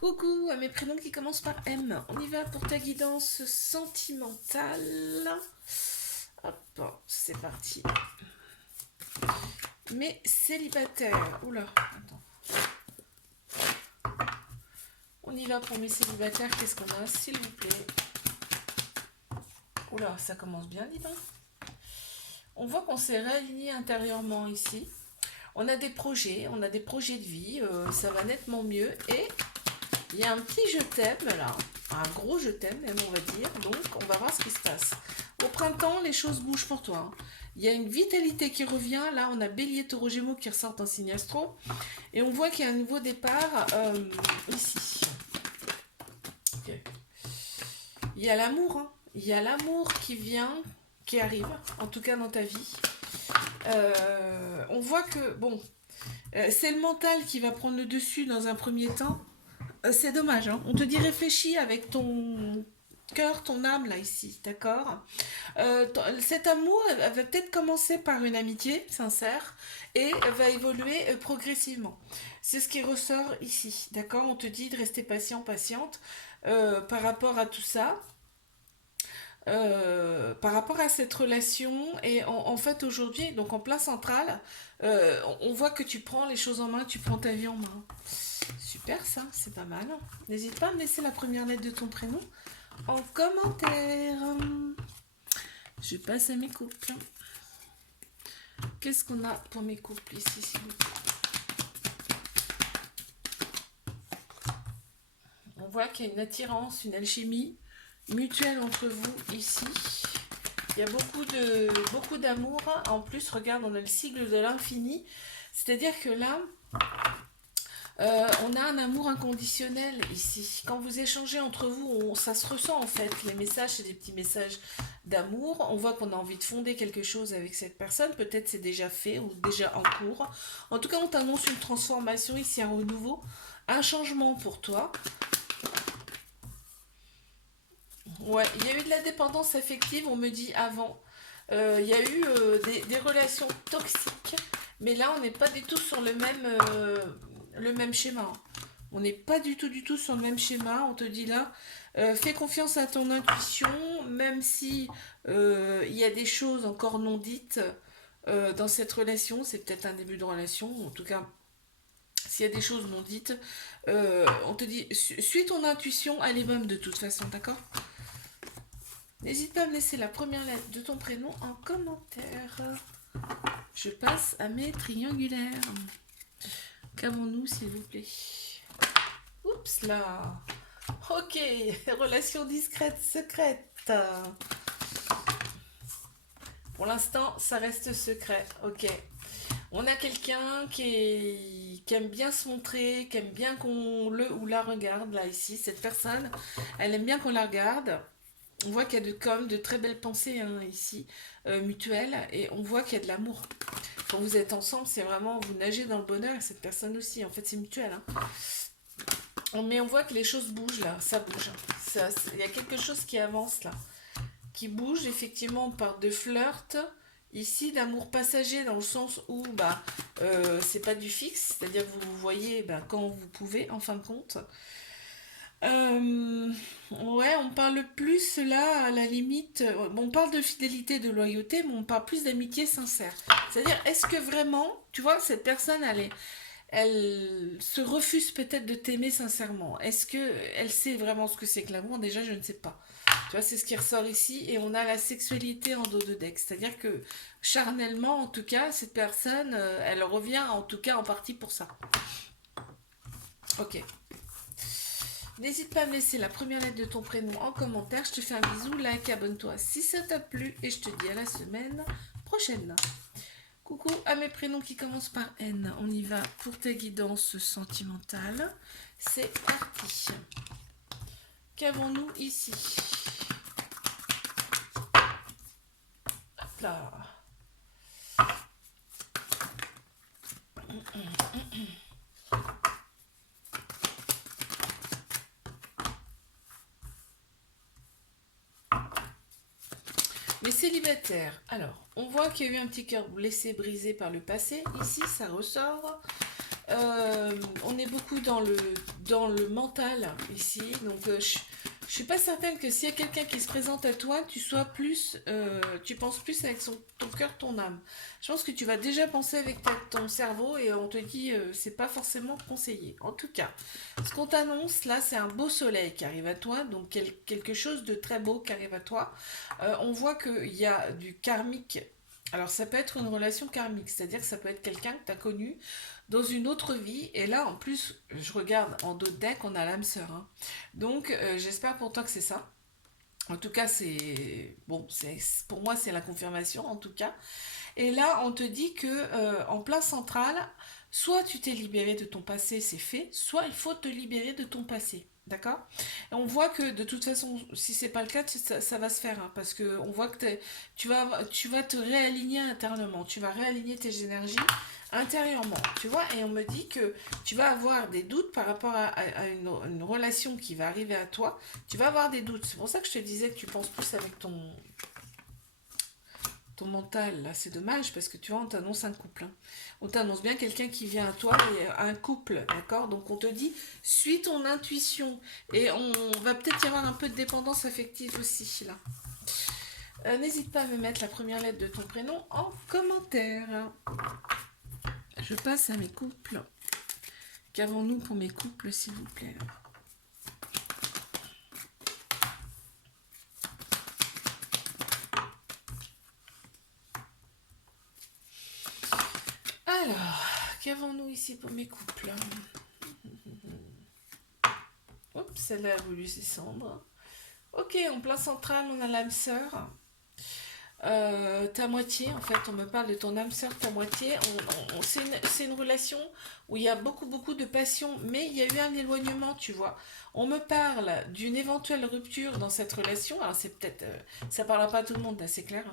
Coucou à mes prénoms qui commencent par M. On y va pour ta guidance sentimentale. Hop, c'est parti. Mes célibataires. Oula, attends. On y va pour mes célibataires. Qu'est-ce qu'on a, s'il vous plaît? Oula, ça commence bien, dis donc. On voit qu'on s'est réaligné intérieurement ici. On a des projets de vie. Ça va nettement mieux. Et il y a un petit je t'aime là, un gros je t'aime même on va dire, donc on va voir ce qui se passe. Au printemps, les choses bougent pour toi. Il y a une vitalité qui revient, là on a Bélier, Taureau, Gémeaux qui ressortent en signe astro, et on voit qu'il y a un nouveau départ ici. Okay. Il y a l'amour, hein. Il y a l'amour qui vient, qui arrive, en tout cas dans ta vie. On voit que, bon, c'est le mental qui va prendre le dessus dans un premier temps. C'est dommage, hein. On te dit réfléchis avec ton cœur, ton âme là ici, d'accord. Cet amour va peut-être commencer par une amitié sincère et va évoluer progressivement. C'est ce qui ressort ici, d'accord. On te dit de rester patient, patiente par rapport à tout ça. Par rapport à cette relation et en fait aujourd'hui donc en plein central on voit que tu prends les choses en main, tu prends ta vie en main. Super, ça, c'est pas mal. N'hésite pas à me laisser la première lettre de ton prénom en commentaire. Je passe à mes couples. Qu'est-ce qu'on a pour mes couples ici, s'il vous plaît? On voit qu'il y a une attirance, une alchimie mutuelle entre vous ici. Il y a beaucoup d'amour. En plus, regarde, on a le sigle de l'infini. C'est-à-dire que là, on a un amour inconditionnel ici. Quand vous échangez entre vous, ça se ressent en fait. Les messages, c'est des petits messages d'amour. On voit qu'on a envie de fonder quelque chose avec cette personne. Peut-être c'est déjà fait ou déjà en cours. En tout cas, on t'annonce une transformation ici, un renouveau, un changement pour toi. Ouais, il y a eu de la dépendance affective, on me dit avant. Il y a eu des relations toxiques, mais là, on n'est pas du tout sur le même schéma, hein. On n'est pas du tout sur le même schéma. On te dit là, fais confiance à ton intuition, même si il y a des choses encore non dites dans cette relation. C'est peut-être un début de relation, en tout cas, s'il y a des choses non dites, on te dit, suis ton intuition, elle est bonne de toute façon, d'accord? N'hésite pas à me laisser la première lettre de ton prénom en commentaire. Je passe à mes triangulaires. Qu'avons-nous, s'il vous plaît? Oups là. Ok, relation discrète, secrète. Pour l'instant, ça reste secret. Ok. On a quelqu'un qui aime bien se montrer, qui aime bien qu'on le ou la regarde, là, ici. Cette personne, elle aime bien qu'on la regarde. On voit qu'il y a quand même de très belles pensées hein, ici, mutuelles, et on voit qu'il y a de l'amour. Quand vous êtes ensemble, c'est vraiment, vous nagez dans le bonheur, et cette personne aussi, en fait c'est mutuel. Hein. Mais on voit que les choses bougent là, ça bouge. Il y a quelque chose qui avance là, qui bouge, effectivement on parle de flirt, ici d'amour passager dans le sens où c'est pas du fixe, c'est-à-dire que vous vous voyez quand vous pouvez en fin de compte. Ouais, on parle plus là, à la limite, bon, on parle de fidélité, de loyauté, mais on parle plus d'amitié sincère. C'est-à-dire, est-ce que vraiment, tu vois, cette personne, elle se refuse peut-être de t'aimer sincèrement? Est-ce que elle sait vraiment ce que c'est que l'amour? Déjà, je ne sais pas. Tu vois, c'est ce qui ressort ici, et on a la sexualité en dos de deck. C'est-à-dire que charnellement, en tout cas, cette personne, elle revient en tout cas en partie pour ça. Ok. N'hésite pas à me laisser la première lettre de ton prénom en commentaire. Je te fais un bisou, like, abonne-toi si ça t'a plu et je te dis à la semaine prochaine. Coucou à mes prénoms qui commencent par N. On y va pour ta guidance sentimentale. C'est parti. Qu'avons-nous ici? Hop là. Les célibataires, alors, on voit qu'il y a eu un petit cœur blessé, brisé par le passé. Ici, ça ressort. On est beaucoup dans le mental ici. Donc, je suis pas certaine que s'il y a quelqu'un qui se présente à toi, tu sois plus, tu penses plus avec ton cœur, ton âme. Je pense que tu vas déjà penser avec ton cerveau et on te dit, c'est pas forcément conseillé. En tout cas, ce qu'on t'annonce là, c'est un beau soleil qui arrive à toi, donc quelque chose de très beau qui arrive à toi. On voit qu'il y a du karmique. Alors ça peut être une relation karmique, c'est-à-dire que ça peut être quelqu'un que tu as connu dans une autre vie. Et là, en plus, je regarde en dos de deck, on a l'âme sœur, hein. Donc j'espère pour toi que c'est ça. En tout cas, c'est bon, pour moi c'est la confirmation en tout cas. Et là, on te dit que en plein central, soit tu t'es libéré de ton passé, c'est fait, soit il faut te libérer de ton passé. D'accord. Et on voit que de toute façon, si c'est pas le cas, ça va se faire, hein, parce que on voit que tu vas te réaligner intérieurement, tu vas réaligner tes énergies intérieurement, tu vois. Et on me dit que tu vas avoir des doutes par rapport à une relation qui va arriver à toi. Tu vas avoir des doutes. C'est pour ça que je te disais que tu penses plus avec ton mental, là, c'est dommage parce que tu vois, on t'annonce un couple, hein. On t'annonce bien quelqu'un qui vient à toi et un couple, d'accord. Donc on te dit, suis ton intuition et on va peut-être y avoir un peu de dépendance affective aussi, là. N'hésite pas à me mettre la première lettre de ton prénom en commentaire. Je passe à mes couples. Qu'avons-nous pour mes couples, s'il vous plaît? Alors, qu'avons-nous ici pour mes couples? Oups, celle-là a voulu descendre. Ok, en plein central, on a l'âme sœur. Ta moitié, en fait, on me parle de ton âme sœur, ta moitié. C'est une relation où il y a beaucoup de passion, mais il y a eu un éloignement, tu vois. On me parle d'une éventuelle rupture dans cette relation. Alors, c'est peut-être. Ça parlera pas à tout le monde, là, c'est clair,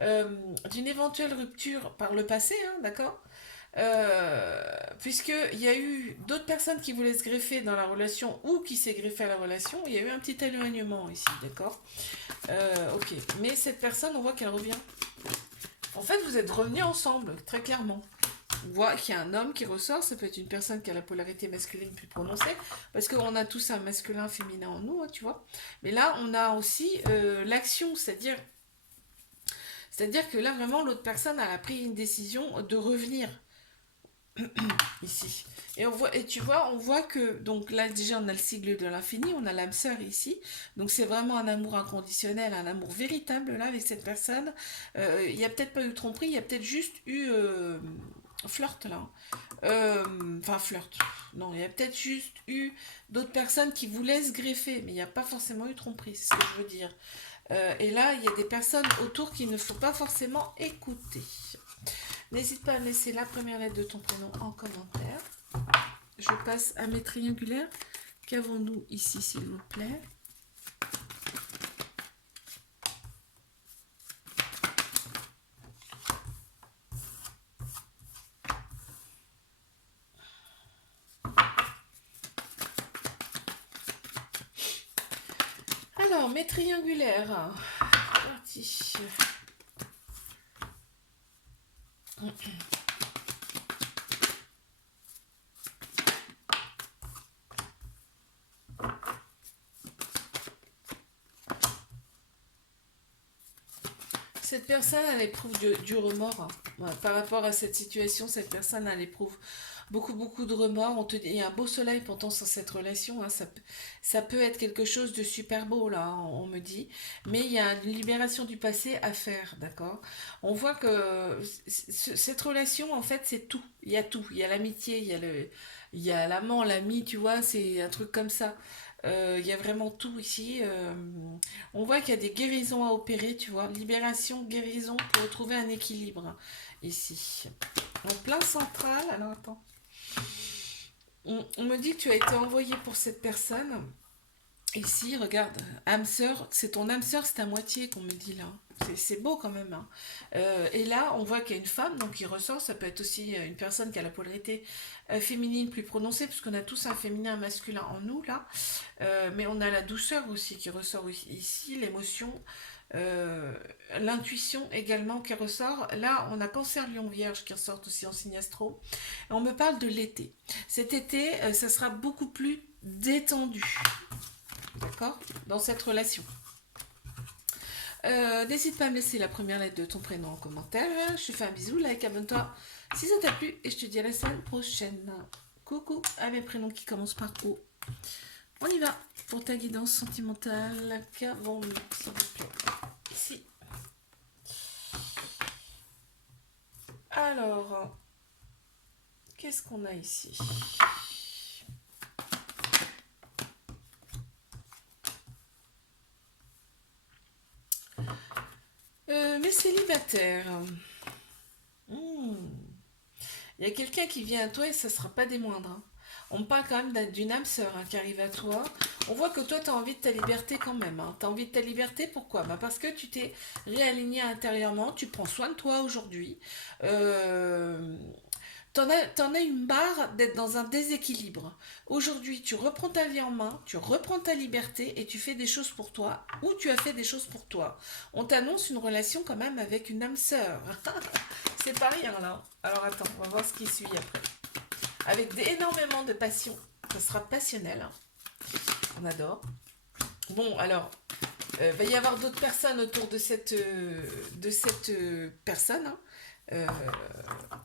hein. D'une éventuelle rupture par le passé, hein, d'accord. Puisqu'il y a eu d'autres personnes qui voulaient se greffer dans la relation ou qui s'est greffé à la relation, il y a eu un petit éloignement ici, d'accord. Ok, mais cette personne, on voit qu'elle revient. En fait, vous êtes revenus ensemble, très clairement. On voit qu'il y a un homme qui ressort, ça peut être une personne qui a la polarité masculine plus prononcée, parce qu'on a tous un masculin, un féminin en nous, hein, tu vois. Mais là, on a aussi l'action, c'est-à-dire que là, vraiment, l'autre personne a pris une décision de revenir ici. Et tu vois, on voit que, donc là déjà on a le sigle de l'infini, on a l'âme sœur ici, donc c'est vraiment un amour inconditionnel, un amour véritable là avec cette personne. Il n'y a peut-être pas eu tromperie, il y a peut-être juste eu flirt là. Enfin flirt, non, il y a peut-être juste eu d'autres personnes qui voulaient se greffer, mais il n'y a pas forcément eu tromperie, c'est ce que je veux dire. Et là, il y a des personnes autour qu'il ne faut pas forcément écouter. N'hésite pas à me laisser la première lettre de ton prénom en commentaire. Je passe à mes triangulaires. Qu'avons-nous ici, s'il vous plaît? Alors, mes triangulaires. C'est parti. Cette personne, elle éprouve du remords, hein. Ouais, par rapport à cette situation, cette personne, elle éprouve beaucoup de remords. Il y a un beau soleil pourtant sur cette relation, hein. Ça peut être quelque chose de super beau, là, hein, on me dit. Mais il y a une libération du passé à faire, d'accord? On voit que cette relation, en fait, c'est tout. Il y a tout. Il y a l'amitié, il y a l'amant, l'ami, tu vois, c'est un truc comme ça. Il y a vraiment tout ici. On voit qu'il y a des guérisons à opérer, tu vois. Libération, guérison pour retrouver un équilibre ici. En plein central, alors attends. On me dit que tu as été envoyé pour cette personne. Ici, regarde, âme sœur, c'est ton âme sœur, c'est ta moitié qu'on me dit là. C'est beau quand même, hein. Et là, on voit qu'il y a une femme, donc qui ressort. Ça peut être aussi une personne qui a la polarité féminine plus prononcée, puisqu'on a tous un féminin, un masculin en nous là. Mais on a la douceur aussi qui ressort ici, l'émotion. Euh, L'intuition également qui ressort. Là, on a Cancer, Lion, Vierge qui ressortent aussi en signe astro. Et on me parle de l'été. Cet été, ça sera beaucoup plus détendu. D'accord? Dans cette relation. N'hésite pas à me laisser la première lettre de ton prénom en commentaire. Je te fais un bisou, like, abonne-toi si ça t'a plu et je te dis à la semaine prochaine. Coucou à mes prénoms qui commencent par O. On y va pour ta guidance sentimentale. Qu'avons-nous, s'il vous plaît? Ici. Alors, qu'est-ce qu'on a ici? Mes célibataires. Il y a quelqu'un qui vient à toi et ça ne sera pas des moindres. Hein. On parle quand même d'une âme sœur qui arrive à toi. On voit que toi, tu as envie de ta liberté quand même. Hein. Tu as envie de ta liberté, pourquoi? Parce que tu t'es réaligné intérieurement, tu prends soin de toi aujourd'hui. T'en as une barre d'être dans un déséquilibre. Aujourd'hui, tu reprends ta vie en main, tu reprends ta liberté et tu fais des choses pour toi ou tu as fait des choses pour toi. On t'annonce une relation quand même avec une âme sœur. C'est pas rien là. Alors attends, on va voir ce qui suit après. Avec énormément de passion. Ça sera passionnel. Hein. On adore. Bon, alors, va y avoir d'autres personnes autour de cette personne. Hein.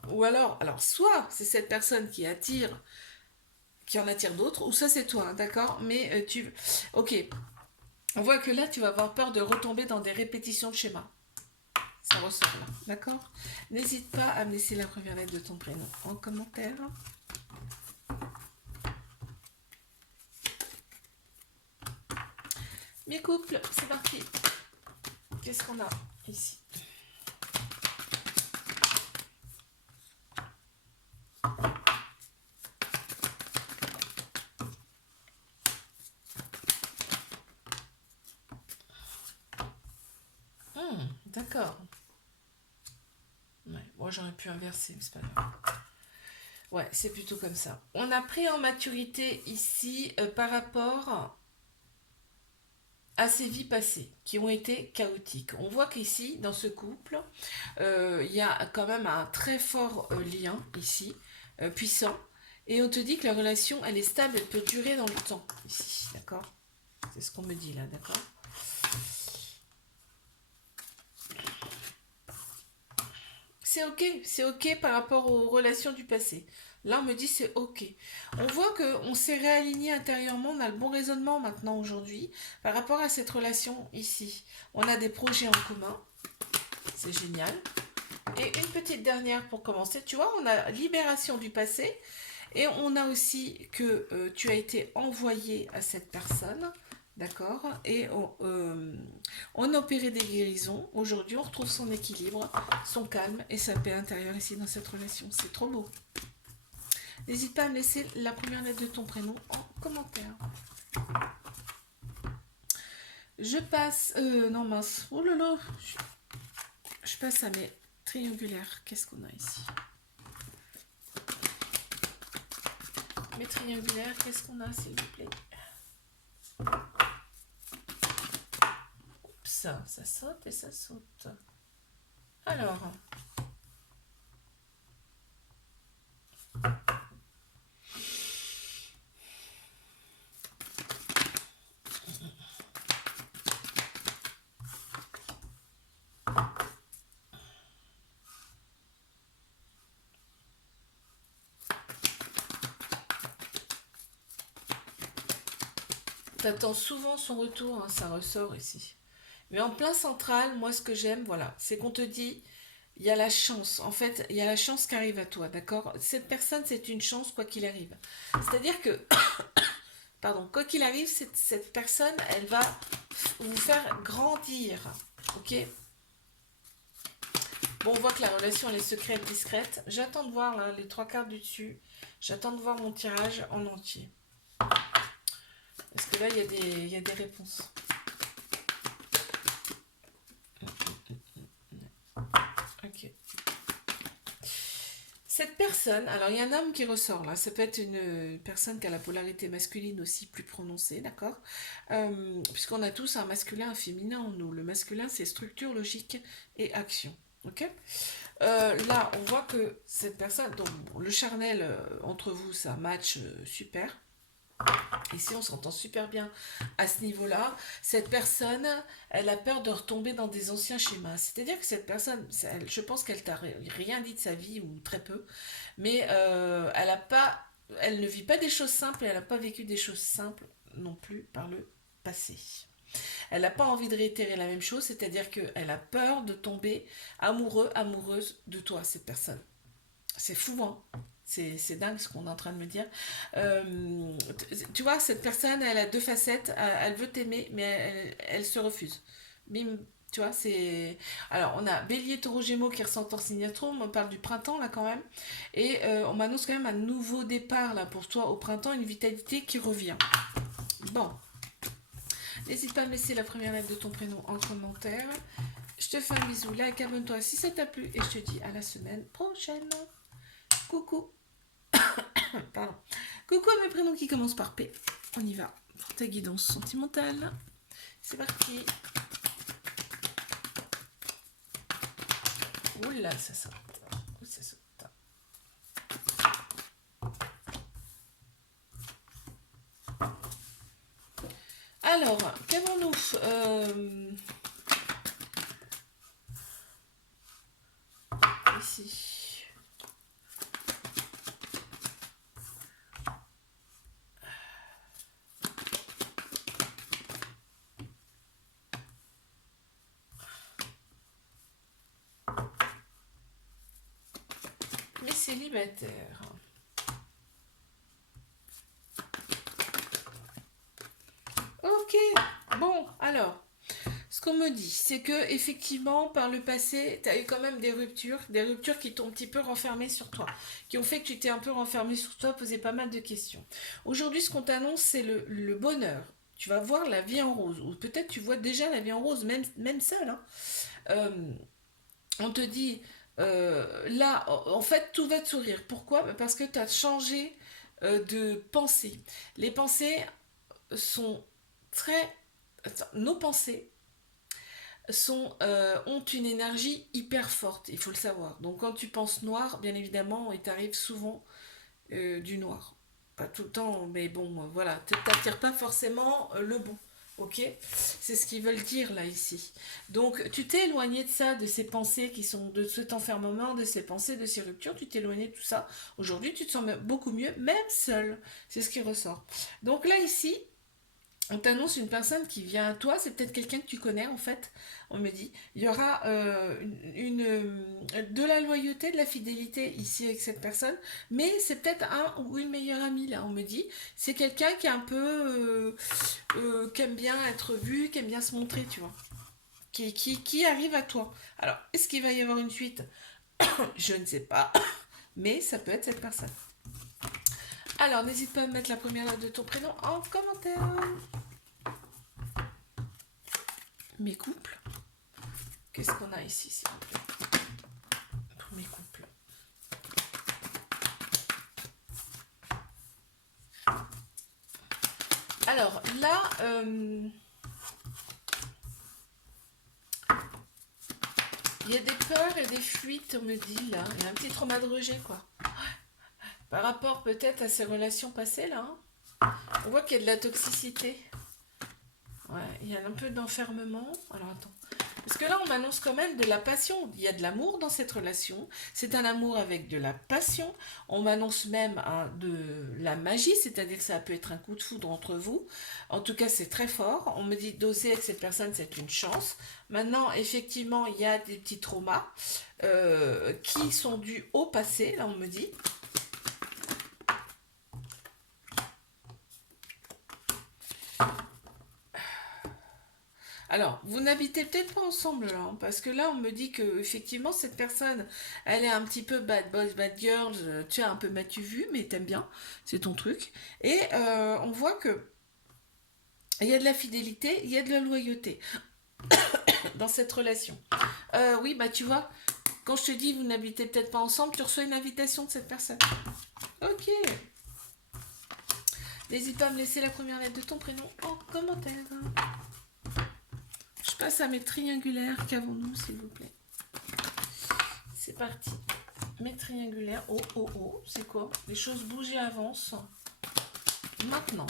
Ou alors soit c'est cette personne qui en attire d'autres, ou ça c'est toi, hein, d'accord? Mais ok, on voit que là tu vas avoir peur de retomber dans des répétitions de schémas. Ça ressort là, d'accord? N'hésite pas à me laisser la première lettre de ton prénom en commentaire. Mes couples, c'est parti. Qu'est-ce qu'on a ici? D'accord. Ouais, moi j'aurais pu inverser, mais c'est pas grave. Ouais, c'est plutôt comme ça. On a pris en maturité ici par rapport à ces vies passées qui ont été chaotiques. On voit qu'ici, dans ce couple, il y a quand même un très fort lien ici, puissant. Et on te dit que la relation, elle est stable, elle peut durer dans le temps. Ici, d'accord? C'est ce qu'on me dit là, d'accord? C'est ok par rapport aux relations du passé. Là, on me dit c'est ok. On voit qu'on s'est réaligné intérieurement, on a le bon raisonnement maintenant aujourd'hui par rapport à cette relation ici. On a des projets en commun, c'est génial. Et une petite dernière pour commencer, tu vois, on a libération du passé et on a aussi que tu as été envoyé à cette personne. D'accord. Et on a opéré des guérisons. Aujourd'hui, on retrouve son équilibre, son calme et sa paix intérieure ici dans cette relation. C'est trop beau. N'hésite pas à me laisser la première lettre de ton prénom en commentaire. Je passe... non mince. Oh là là. Je passe à mes triangulaires. Qu'est-ce qu'on a ici? Mes triangulaires, qu'est-ce qu'on a s'il vous plaît? Ça saute et ça saute. Alors. T'attends souvent son retour, hein, ça ressort ici. Mais en plein central, moi ce que j'aime, voilà, c'est qu'on te dit, il y a la chance. En fait, il y a la chance qui arrive à toi, d'accord? Cette personne, c'est une chance quoi qu'il arrive. C'est-à-dire que, pardon, quoi qu'il arrive, cette personne, elle va vous faire grandir, ok? Bon, on voit que la relation, elle est secrète, discrète. J'attends de voir là, les trois quarts du dessus. J'attends de voir mon tirage en entier. Parce que là, il y a des réponses. Ok. Cette personne, alors il y a un homme qui ressort là, ça peut être une personne qui a la polarité masculine aussi plus prononcée, d'accord. Puisqu'on a tous un masculin, un féminin en nous. Le masculin, c'est structure, logique et action. Ok. Là, on voit que cette personne, donc le charnel entre vous, ça match super. Ici, on s'entend super bien à ce niveau-là. Cette personne, elle a peur de retomber dans des anciens schémas. C'est-à-dire que cette personne, je pense qu'elle t'a rien dit de sa vie ou très peu, mais elle ne vit pas des choses simples et elle n'a pas vécu des choses simples non plus par le passé. Elle n'a pas envie de réitérer la même chose, c'est-à-dire qu'elle a peur de tomber amoureux, amoureuse de toi, cette personne. C'est fou, hein. C'est dingue ce qu'on est en train de me dire. Tu vois, cette personne, elle a deux facettes. Elle veut t'aimer, mais elle se refuse. Bim, tu vois, c'est... Alors, on a Bélier, Taureau, Gémeaux qui ressentent en signe astro. On parle du printemps, là, quand même. Et on m'annonce quand même un nouveau départ, là, pour toi, au printemps. Une vitalité qui revient. Bon. N'hésite pas à me laisser la première lettre de ton prénom en commentaire. Je te fais un bisou, like, abonne-toi si ça t'a plu. Et je te dis à la semaine prochaine. Coucou. Pardon. Coucou à mes prénoms qui commencent par P. On y va pour ta guidance sentimentale. C'est parti. Oula, ça saute. Ça saute. Alors, qu'avons-nous ici? Les célibataires. Ok, bon, alors, ce qu'on me dit, c'est que effectivement, par le passé, tu as eu quand même des ruptures qui t'ont un petit peu renfermé sur toi, qui ont fait que tu t'es un peu renfermé sur toi, posé pas mal de questions. Aujourd'hui, ce qu'on t'annonce, c'est le bonheur. Tu vas voir la vie en rose, ou peut-être tu vois déjà la vie en rose, même seule, hein. Euh, on te dit, là, en fait, tout va te sourire. Pourquoi? Parce que tu as changé de pensée. Les pensées sont très... Nos pensées ont une énergie hyper forte, il faut le savoir. Donc quand tu penses noir, bien évidemment, il t'arrive souvent du noir. Pas tout le temps, mais bon, voilà, t'attires pas forcément le bon. Ok. C'est ce qu'ils veulent dire là ici. Donc tu t'es éloigné de ça, de ces pensées qui sont de cet enfermement, de ces pensées, de ces ruptures, tu t'es éloigné de tout ça. Aujourd'hui tu te sens beaucoup mieux, même seul. C'est ce qui ressort. Donc là ici, on t'annonce une personne qui vient à toi, c'est peut-être quelqu'un que tu connais en fait, on me dit. Il y aura de la loyauté, de la fidélité ici avec cette personne, mais c'est peut-être un ou une meilleure amie là, on me dit. C'est quelqu'un qui est un peu... qui aime bien être vu, qui aime bien se montrer, tu vois. Qui arrive à toi. Alors, est-ce qu'il va y avoir une suite? Je ne sais pas, mais ça peut être cette personne. Alors, n'hésite pas à mettre la première lettre de ton prénom en commentaire. Mes couples. Qu'est-ce qu'on a ici, s'il vous plaît? Pour mes couples. Alors, là, il y a des peurs et des fuites, on me dit, là. Il y a un petit trauma de rejet, quoi. Par rapport peut-être à ces relations passées, là. On voit qu'il y a de la toxicité. Ouais, il y a un peu d'enfermement. Alors, attends. Parce que là, on m'annonce quand même de la passion. Il y a de l'amour dans cette relation. C'est un amour avec de la passion. On m'annonce même de la magie, c'est-à-dire que ça peut être un coup de foudre entre vous. En tout cas, c'est très fort. On me dit d'oser avec cette personne, c'est une chance. Maintenant, effectivement, il y a des petits traumas qui sont dus au passé, là, on me dit. Alors, vous n'habitez peut-être pas ensemble là, hein, parce que là, on me dit que effectivement cette personne, elle est un petit peu bad boys, bad girls, tu as un peu m'as-tu vu, mais t'aimes bien, c'est ton truc. Et on voit que il y a de la fidélité, il y a de la loyauté dans cette relation. Oui, bah tu vois, Quand je te dis vous n'habitez peut-être pas ensemble, tu reçois une invitation de cette personne. Ok. N'hésite pas à me laisser la première lettre de ton prénom en commentaire. Je passe à mes triangulaires. Qu'avons-nous, s'il vous plaît? C'est parti. Mes triangulaires. Oh, oh, oh. C'est quoi? Les choses bougent et avancent. Maintenant.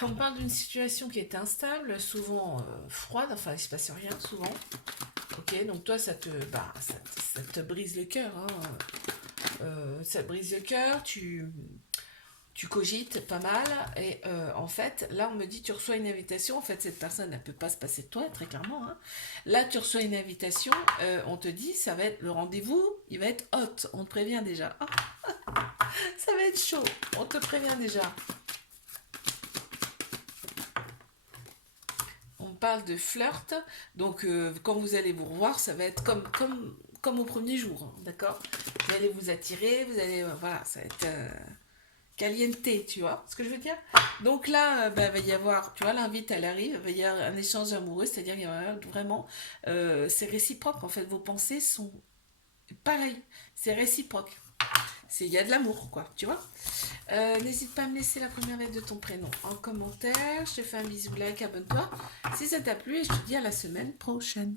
On parle d'une situation qui est instable, souvent froide, enfin il se passe rien souvent. Ok, donc toi ça te brise le cœur. Hein. Ça te brise le cœur, tu cogites pas mal. Et en fait, là on me dit tu reçois une invitation. En fait, cette personne ne peut pas se passer de toi, très clairement. Hein. Là tu reçois une invitation, on te dit ça va être le rendez-vous, il va être hot. On te prévient déjà. Ça va être chaud, on te prévient déjà. On parle de flirt, donc quand vous allez vous revoir, ça va être comme au premier jour, hein, d'accord? Vous allez vous attirer, vous allez, voilà, ça va être caliente, tu vois ce que je veux dire? Donc là, va y avoir, tu vois, l'invite, elle arrive, il va y avoir un échange amoureux, c'est-à-dire qu'il y a vraiment, c'est réciproque, en fait, vos pensées sont pareilles, c'est réciproque. Il y a de l'amour, quoi, tu vois. N'hésite pas à me laisser la première lettre de ton prénom en commentaire. Je te fais un bisou, like, abonne-toi si ça t'a plu et je te dis à la semaine prochaine.